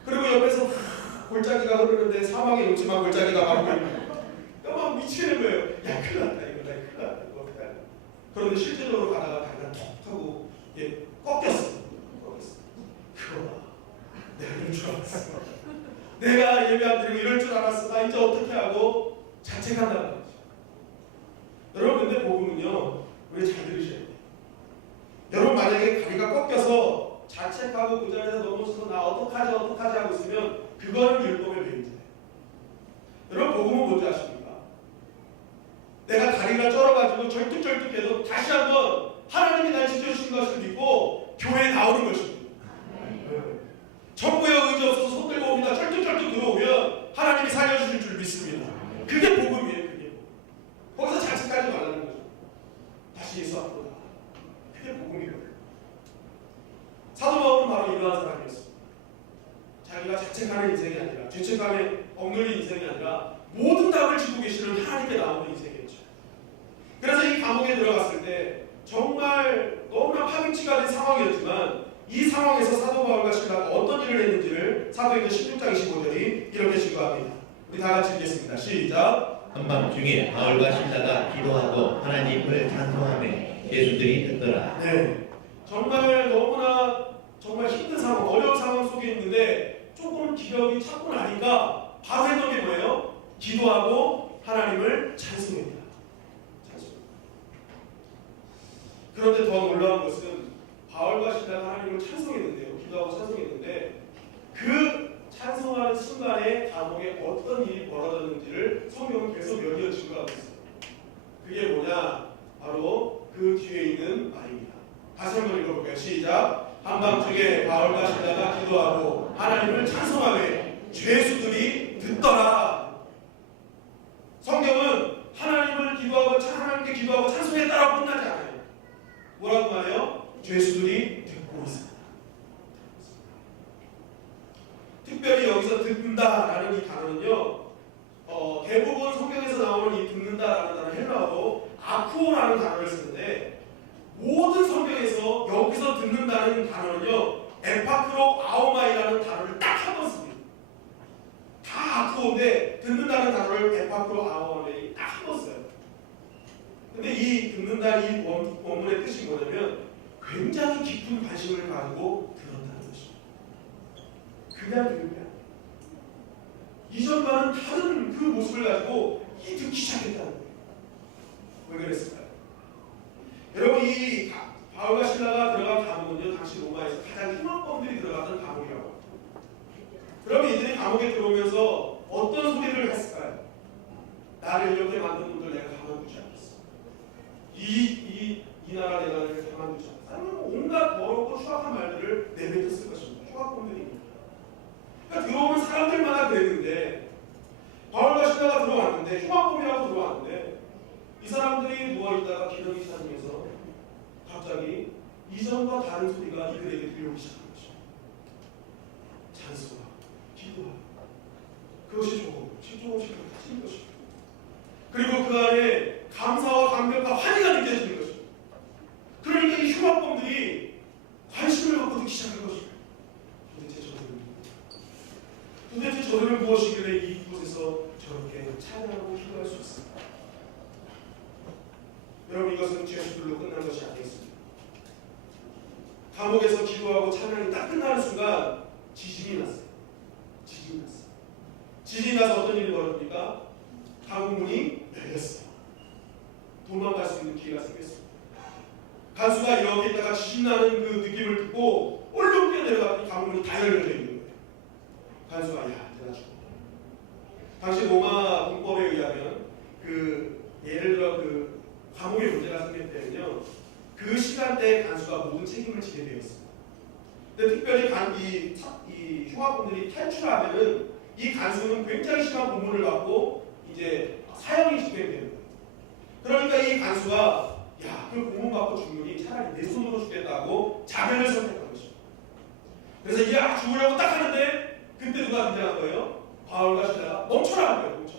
그리고 옆에서 골짜기가 흐르는데 사막의 음침한 골짜기가 가고 있는 막 미치는 거예요. 야, 큰일 났다 이거, 나 큰일 났다 이거 어떡하냐. 그런데 실제적으로 가다가 다리가 톡 하고 꺾였어. 그거다. 내가 이럴 줄 알았어. 내가 예배 안 드리고 이럴 줄 알았어. 나 이제 어떻게 하고 자책한단 말이죠. 여러분 근데 복음은요, 우리 잘 들으셔야 돼요. 여러분 만약에 다리가 꺾여서 자책하고 그 자리에서 넘어져서 나 어떡하지 하고 있으면 그거는 율법의 배인자예요. 여러분 복음은 뭔지 아십니까? 내가 다리가 쩔어가지고 절뚝절뚝해도 다시 한번 하나님이 날 지켜주신 것을 믿고 교회에 나오는 것입니다. 정부의 의지 없어서 손 들고 옵니다. 쩔뚝쩔뚝 들어오면 하나님이 살려주실 줄 믿습니다. 그게 복음이에요. 그게 거기서 자책하지 말라는 거죠. 다시 예수 앞으로 나와. 그게 복음이거든요. 사도 바울은 바로 이러한 사람이었습니다. 자기가 자책하는 인생이 아니라 죄책감에 억눌린 인생이 아니라 모든 답을 지고 계시는 하나님께 나오는 인생이었죠. 그래서 이 감옥에 들어갔을 때 정말 너무나 파김치가 된 상황이었지만 이 상황에서 사도 바울과 실라가 어떤 일을 했는지를 사도행전 16장 25절이 이렇게 증거합니다. 우리 다 같이 읽겠습니다. 시작. 한밤중에 바울과 실라가 기도하고 하나님을 찬송하며 예수들이 듣더라. 네, 정말 너무나 정말 힘든 상황, 어려운 상황 속에 있는데 조금 기력이 차고 나니까 바로 했던 게 뭐예요? 기도하고 하나님을 찬송합니다. 찬송. 그런데 더 놀라운 것은 바울과 실라가 하나님을 찬송했는데요. 기도하고 찬송했는데 그 찬송하는 순간에 감옥에 어떤 일이 벌어졌는지를 성경은 계속 연이어 증거하고 있어요. 그게 뭐냐? 바로 그 뒤에 있는 말입니다. 다시 한번 읽어볼게요. 시작. 한밤중에 바울과 실라가 기도하고 하나님을 찬송하되 죄수들이 듣더라. 성경은 하나님께 기도하고 찬송했다라고 끝나지 않아요. 뭐라고 말해요? 죄수들이 듣고 있습니다. 특별히 여기서 듣는다라는 이 단어는요, 대부분 성경에서 나오는 이 듣는다라는 단어 헬라어로 아쿠오라는 단어를 쓰는데 모든 성경에서 여기서 듣는다는 단어는요 에파크로 아오마이라는 단어를 딱 한 번 씁니다. 다 아쿠오인데 듣는다는 단어를 에파크로 아오마이 딱 한 번 써요. 근데 이 듣는다 이 원문의 뜻이 뭐냐면 굉장히 깊은 관심을 가지고 들었다는 것입니다. 그냥 들은 게 아니에요. 이전과는 다른 그 모습을 가지고 듣기 시작했다는 거예요. 왜 그랬을까요? 여러분 이 바울과 실라가 들어간 감옥은요 당시 로마에서 가장 흉악범들이 들어갔던 감옥이라고 합니다. 그러면 이들이 감옥에 들어오면서 어떤 소리를 했을까요? 나를 이렇게 만든 분들 내가 가만두지 않겠어. 이 나라 내가 이렇게 가만두지 않겠어. 아니면 온갖 더럽고 추악한 말들을 내뱉었을 것입니다. 흉악범들입니다. 그러니까 들어오면 사람들마다 그랬는데 바울과 실라가 들어왔는데 흉악범이라고 들어왔는데 이 사람들이 누워있다가 기러기 찾으면서 갑자기 이전과 다른 소리가 이들에게 들려오기 시작한 것입니다. 찬송하고 기도하고 그것이 조금씩 커지는 것입니다. 그리고 그 안에 감사와 감격과 환희가 느껴지는 것입니다. 그러니까 이 흉악범들이 관심을 갖고 듣기 시작한 것입니다. 도대체 저들은 무엇이길래 이곳에서 저렇게 찬양하고 기도할 수 있을까? 여러분 이것은 죄수들로 끝난 것이 아니었습니다. 감옥에서 기도하고 찬양이 딱 끝나는 순간 지진이 났어요. 지진이 나서 어떤 일이 벌어집니까? 감옥 문이 열렸어요. 도망갈 수 있는 기회가 생겼습니다. 간수가 이렇게 있다가 지진 나는 그 느낌을 듣고 얼른 뛰어내려갔더니 감옥 문이 다 열려져 있는 거예요. 간수가 내가 죽어. 당시 로마 공법에 의하면 예를 들어 감옥에 문제가 생길 때는요 그 시간대에 간수가 모든 책임을 지게 되었습니다. 근데 특별히 이 흉악범들이 탈출하면은 이 간수는 굉장히 심한 고문을 받고 이제 사형이 집행되는 거예요. 그러니까 이 간수가 그 고문 받고 죽느니 차라리 내 손으로 죽겠다고 자멸을 선택한 것이죠. 그래서 이제 죽으려고 딱 하는데 그때 누가 등장한 거예요? 바울과 실라가 멈춰라 한 거예요. 멈춰.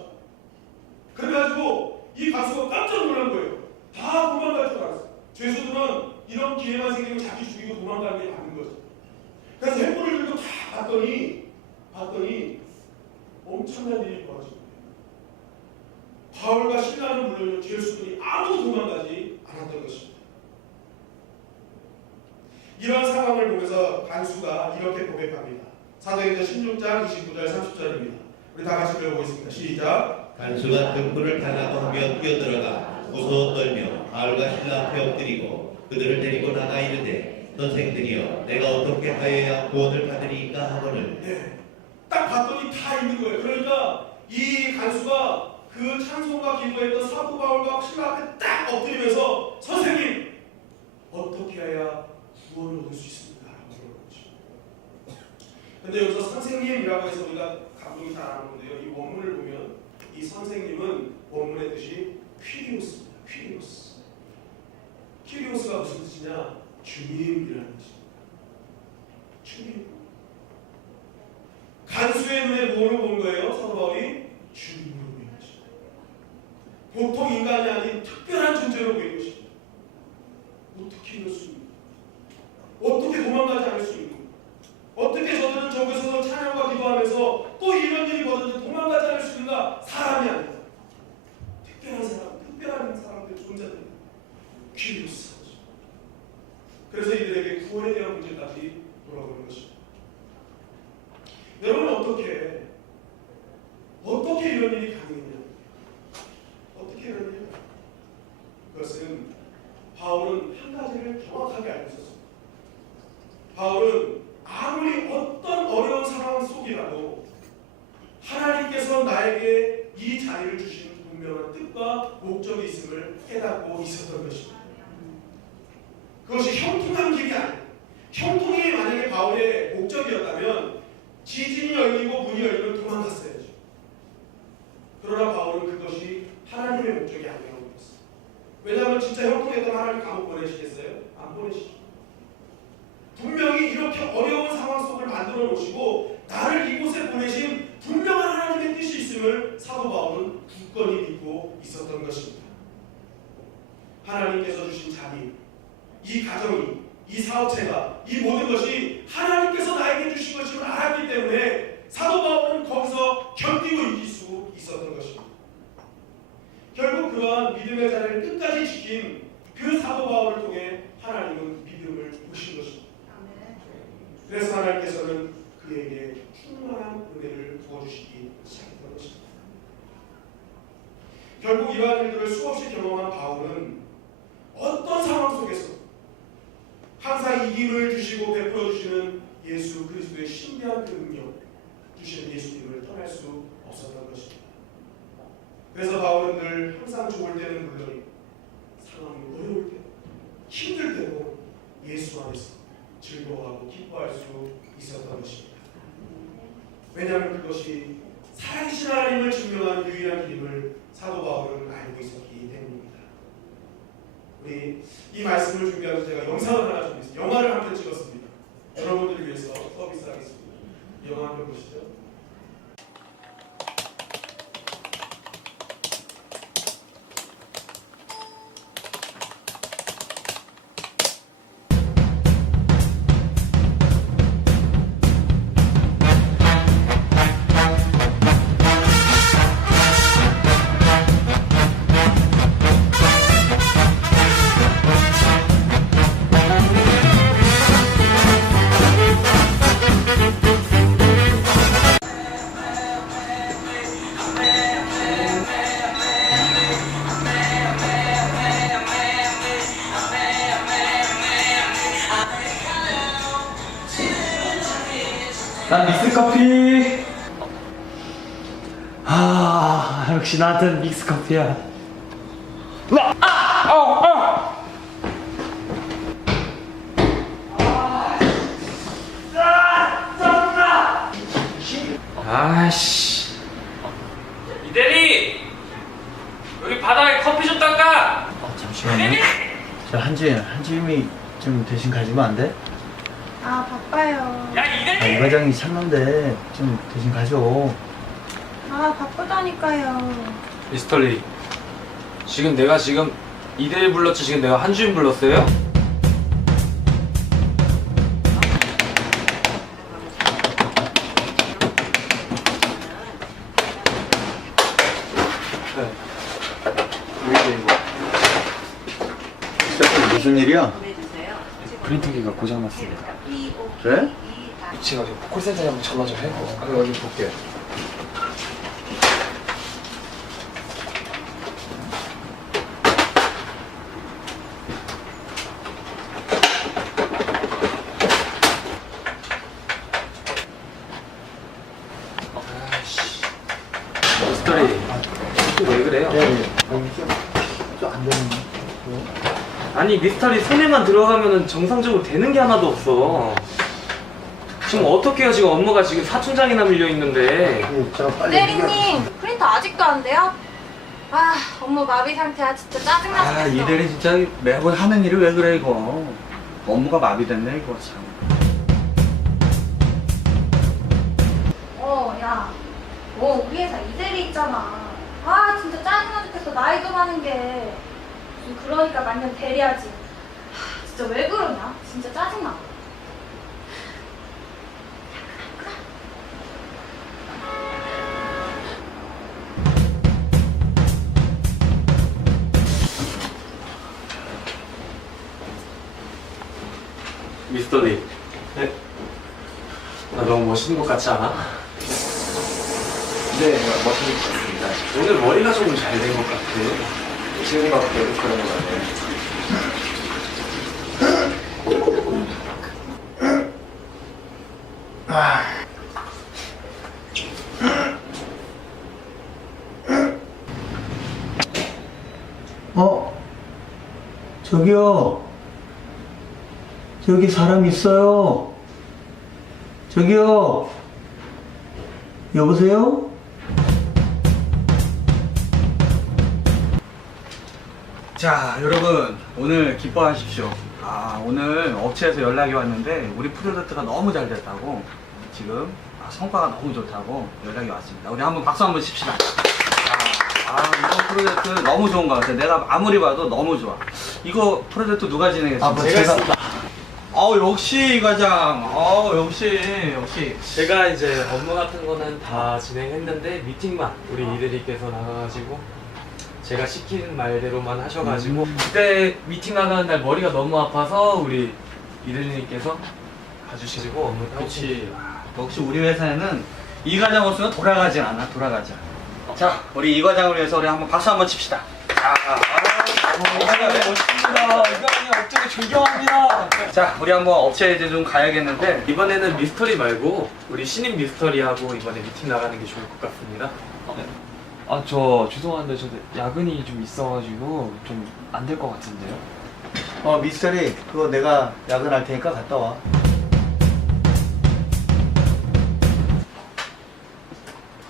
그래가지고 이 간수가 깜짝 놀란 거예요. 다 도망갈 줄 알았어요. 죄수들은 이런 기회만 생기면 자기 죽이고 도망가는 게 맞는 거죠. 그래서 횃불을 들고 다 봤더니 엄청난 일이 벌어진 거예요. 바울과 실라는 물론 죄수들이 아무도 도망가지 않았던 것입니다. 이런 상황을 보면서 간수가 이렇게 고백합니다. 사도행전 16장 29절 30절입니다. 우리 다 같이 읽어보겠습니다. 시작. 간수가 등불을 달라고 하며 뛰어들어가 무서워 떨며 바울과 실라 앞에 엎드리고 그들을 데리고 나가 이르되 선생들이여 내가 어떻게 하여야 구원을 받으리이까 하거늘. 딱 봤더니 다 있는 거예요. 그러니까 이 간수가 그 찬송과 기도했던 사도 바울과 실라 앞에 딱 엎드리면서 선생님 어떻게 해야 구원을 얻을 수 있습니까? 라고 물어보죠. 근데 여기서 선생님이라고 해서 우리가 감동이 잘 안 오는데요. 이 원문을 보면 이 선생님은 원문의 뜻이 퀴리오스입니다. 퀴리오스가 무슨 뜻이냐? 주님이라는 뜻입니다. 주님. 간수의 눈에 뭐로 본 거예요? 사도 바울이 주님으로 보인 것입니다. 보통 인간이 아닌 특별한 존재로 보인 것입니다. 어떻게 이럴 수 있는? 어떻게 도망가지 않을 수 있는? 어떻게 저들은 저기서 찬양과 기도하면서 또 이런 일이 벌어지는데 도망가지 않을 수 있는가? 사람이 아니다. 특별한 사람들, 존재들. 퀴리오스. 그래서 이들에게 구원에 대한 문제까지 돌아오는 것입니다. 여러분 어떻게 이런 일이 가능했냐? 어떻게 이런 일이 가능했냐? 그것은 바울은 한 가지를 정확하게 알고 있었습니다. 바울은 아무리 어떤 어려운 상황 속이라도 하나님께서 나에게 이 자리를 주신 분명한 뜻과 목적이 있음을 깨닫고 있었던 것입니다. 그것이 형통한 길이 아니에요. 형통이 만약에 바울의 목적이었다면 지진이 열리고 문이 열리면 도망갔어야죠. 그러나 바울은 그것이 하나님의 목적이 아니라고 믿었어요. 왜냐하면 진짜 형통했던 하나님 감옥 보내시겠어요? 안 보내시죠. 분명히 이렇게 어려운 상황 속을 만들어 놓으시고 나를 이곳에 보내신 분명한 하나님의 뜻이 있음을 사도 바울은 굳건히 믿고 있었던 것입니다. 하나님께서 주신 자리, 이 가정이, 이 사업체가, 이 모든 것이 하나님께서 나에게 주신 것임을 알았기 때문에 사도 바울은 거기서 견디고 이길 수 있었던 것입니다. 결국 그러한 믿음의 자리를 끝까지 지킨 그 사도 바울을 통해 하나님은 믿음을 보신 것입니다. 그래서 하나님께서는 그에게 충만한 은혜를 부어주시기 시작했던 것입니다. 결국 이러한 일들을 수없이 경험한 바울은 어떤 상황 속에서 항상 이김을 주시고 베풀어 주시는 예수 그리스도의 신비한 그 능력 주시는 예수님을 떠날 수 없었던 것입니다. 그래서 바울은 늘 항상 좋을 때는 물론 상황이 어려울 때, 힘들 때도 예수 안에서 즐거워하고 기뻐할 수 있었던 것입니다. 왜냐하면 그것이 살아계신 하나님을 증명하는 유일한 길임을 사도 바울은 알고 있었기 때문입니다. 우리 이 말씀을 준비하면서 제가 영상을 하나 준비했습니다. 영화를 한 편 찍었습니다. 여러분들을 위해서 서비스하겠습니다. 영화 한 편 보시죠. 난 믹스커피. 역시 나한테는 믹스커피야. 아씨. 이대리! 여기 바닥에 커피 좀 닦아! 잠시만요. 저 한지임이 좀 대신 가지면 안 돼? 아 바빠요. 야 아, 이 이대리! 과장이 찾는데 좀 대신 가줘. 아 바쁘다니까요. 미스터리 지금 내가 이대리 불렀지 지금 내가 한주인 불렀어요? 네. 시작은 무슨 일이야? 프린터기가 고장났습니다. 그래? 제가 콜센터에 한번 전화 좀 해. 여기 볼게요. 미스터리 왜 그래요? 좀안 되는 아니 미스터리 손에만 들어가면은 정상적으로 되는 게 하나도 없어. 지금 어떻게 해요? 지금 업무가 지금 사춘장이나 밀려 있는데. 저 빨리. 대리님 프린터 아직도 안 돼요? 아 업무 마비 상태야. 진짜 짜증나서. 아, 이대리 진짜 매번 하는 일이 왜 그래 이거. 업무가 마비됐네 이거 참. 야. 우리 회사 이대리 있잖아. 아 진짜 짜증나 죽겠어. 나이도 많은 게. 그러니까 만년 대리하지. 진짜 왜 그러냐? 진짜 짜증나. 미스터리. 네. 나 너무 멋있는 것 같지 않아? 네, 멋있는 것 같습니다. 오늘 머리가 조금 잘 된 것 같아. 지금과 그때도 그런 것 같아요. 저기요. 저기 사람 있어요. 저기요. 여보세요? 자, 여러분 오늘 기뻐하십시오. 오늘 업체에서 연락이 왔는데 우리 프로젝트가 너무 잘 됐다고 지금 성과가 너무 좋다고 연락이 왔습니다. 우리 한번 박수 한번 칩시다. 이거 프로젝트 너무 좋은 것 같아요. 내가 아무리 봐도 너무 좋아. 이거 프로젝트 누가 진행했습니까? 제가 했습니다. 역시 이 과장. 역시. 제가 이제 업무 같은 거는 다 진행했는데 미팅만 우리 이대리께서 나가가지고 제가 시킨 말대로만 하셔가지고 그때 미팅 나가는 날 머리가 너무 아파서 우리 이대리님께서 가주시고 업무 그렇지. 역시 우리 회사에는 이 과장 없으면 돌아가진 않아. 돌아가지 않아. 자, 우리 이 과장을 위해서 우리 한번 박수 한번 칩시다. 멋있습니다. 이거는 업체를 존경합니다. 자, 우리 한번 업체에 이제 좀 가야겠는데 이번에는 미스터리 말고 우리 신입 미스터리하고 이번에 미팅 나가는 게 좋을 것 같습니다. 저 죄송한데 저 야근이 좀 있어가지고 좀 안 될 것 같은데요? 미스터리 그거 내가 야근할 테니까 갔다 와.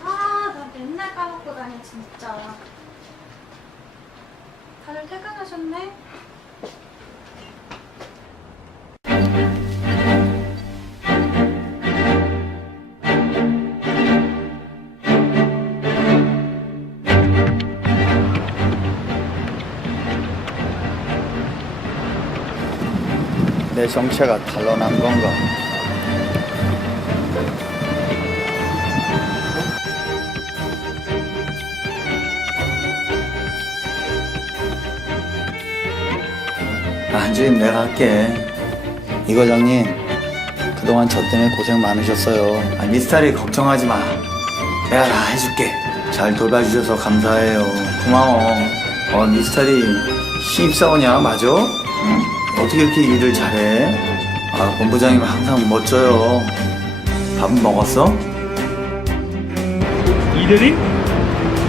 나 맨날 까먹고 다녀 진짜. 다들 퇴근하셨네? 내 정체가 탄로난 건가? 한주임 내가 할게. 이 과장님 그동안 저 때문에 고생 많으셨어요. 미스터리 걱정하지 마. 내가 다 해줄게. 잘 돌봐주셔서 감사해요. 고마워. 미스터리 신입사원이야 맞아? 응? 어떻게 이렇게 일을 잘해? 본부장님 항상 멋져요. 밥은 먹었어? 이대리?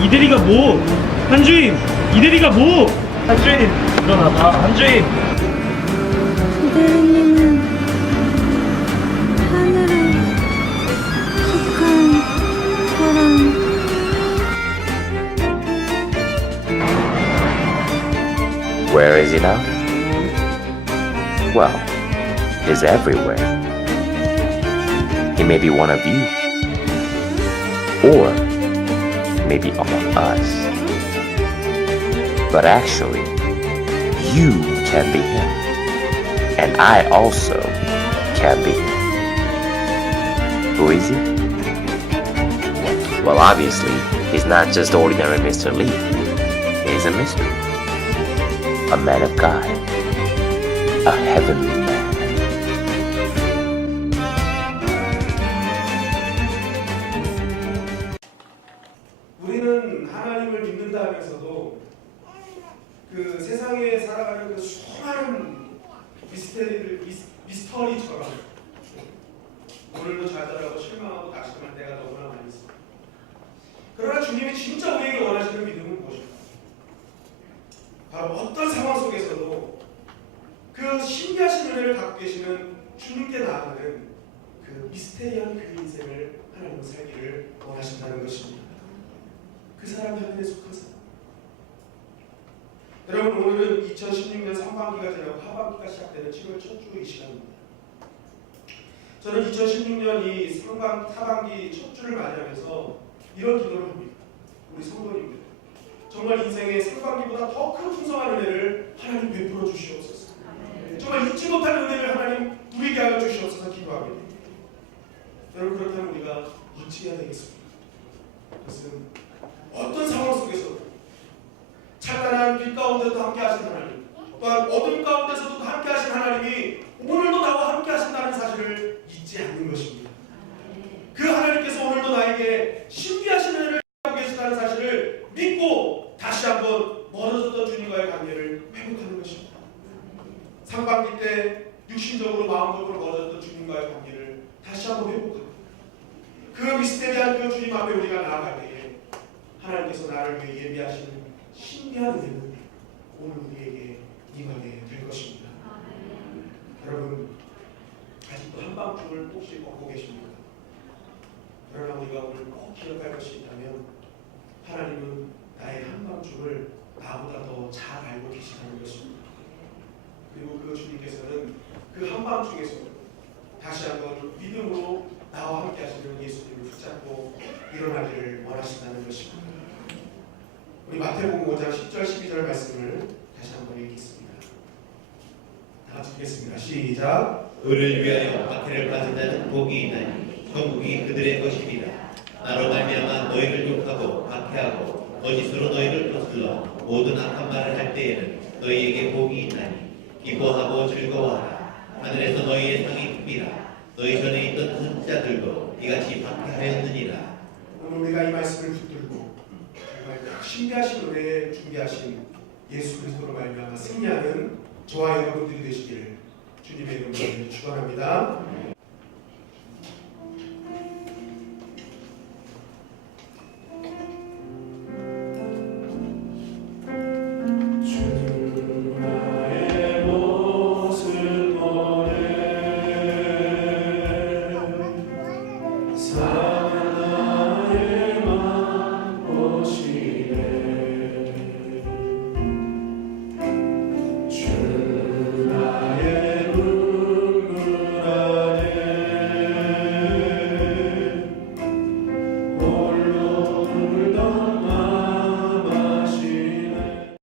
이대리가 뭐? 한주임! 이대리가 뭐? 한주임! 일어나봐, 한주임! 이대리님은 하늘에 속한 Is he now? Well, he's everywhere. He may be one of you, or maybe among us. But actually, you can be him, and I also can be him. Who is he? Well, obviously, he's not just ordinary Mr. Lee. He's a mystery. A man of God. A heavenly man. 우리는 하나님을 믿는다 하면서도 그 세상에 살아가는 그 수많은 미스터리처럼 오늘도 좌절하고 실망하고 낙심할 때가 너무나 많이 있습니다. 그러나 주님이 진짜 우리에게 원하시는 믿음은 무엇일까? 바로 어떤 상황 속에서도 그 신비하신 은혜를 갖고 계시는 주님께 나아가는 그 미스테리한 그 인생을 하나님은 살기를 원하신다는 것입니다. 그 사람이 하늘에 속한 사람. 여러분, 오늘은 2016년 상반기가 지나고 하반기가 시작되는 7월 첫 주 이 시간입니다. 저는 2016년 이 하반기 첫 주를 맞이하면서 이런 기도를 합니다. 우리 성도님들, 정말 인생의 상반기보다 더 큰 풍성한 은혜를 하나님 베풀어 주시옵소서. 정말 잊지 못할 은혜를 하나님 누리게 하여 주시옵소서 기도합니다. 여러분, 그렇다면 우리가 어찌 해야 되겠습니까? 그것은 어떤 상황 속에서도 찬란한 빛 가운데도 함께 하신 하나님, 또한 어둠 가운데서도 함께 하신 하나님이 오늘도 나와 함께 하신다는 사실을 잊지 않는 것입니다. 그 하나님께서 오늘도 나에게 신비하신 은혜를 하고 계시다는 사실을 믿고 다시 한번 멀어졌던 주님과의 관계를 회복하는 것입니다. 상반기 때 육신적으로 마음적으로 멀어졌던 주님과의 관계를 다시 한번 회복하고 그 미스테리한 그 주님 앞에 우리가 나아갈 때에 하나님께서 나를 위해 예비하시는 신비한 은혜는 오늘 우리에게 임하게 될 것입니다. 여러분, 아직도 한밤중을 혹시 걷고 계십니까? 그러나 우리가 오늘 꼭 기억할 것이 있다면 하나님은 나의 한밤중을 나보다 더 잘 알고 계시다는 것입니다. 그리고 그 주님께서는 그 한밤중에서 다시 한번 믿음으로 나와 함께 하시는 예수님을 붙잡고 일어나기를 원하신다는 것입니다. 우리 마태복음 5장 10절 12절 말씀을 다시 한번 읽겠습니다. 다 같이 읽겠습니다. 시작. 의를 위하여 박해를 받은 자는 복이 있나니 천국이 그들의 것이니라. 나로 말미암아 너희를 욕하고 박해하고 거짓으로 너희를 거슬러 모든 악한 말을 할 때에는 너희에게 복이 있나니 기뻐하고 즐거워하라. 하늘에서 너희의 상이 큽니다. 너희 전에 있던 큰 자들도 이같이 박해하였느니라. 오늘 우리가 이 말씀을 붙들고 정말 신비하신 은혜에 준비하신 예수 그리스도로 말미암아 승리하는 저와 여러분들이 되시기를 주님의 이름으로 축원합니다.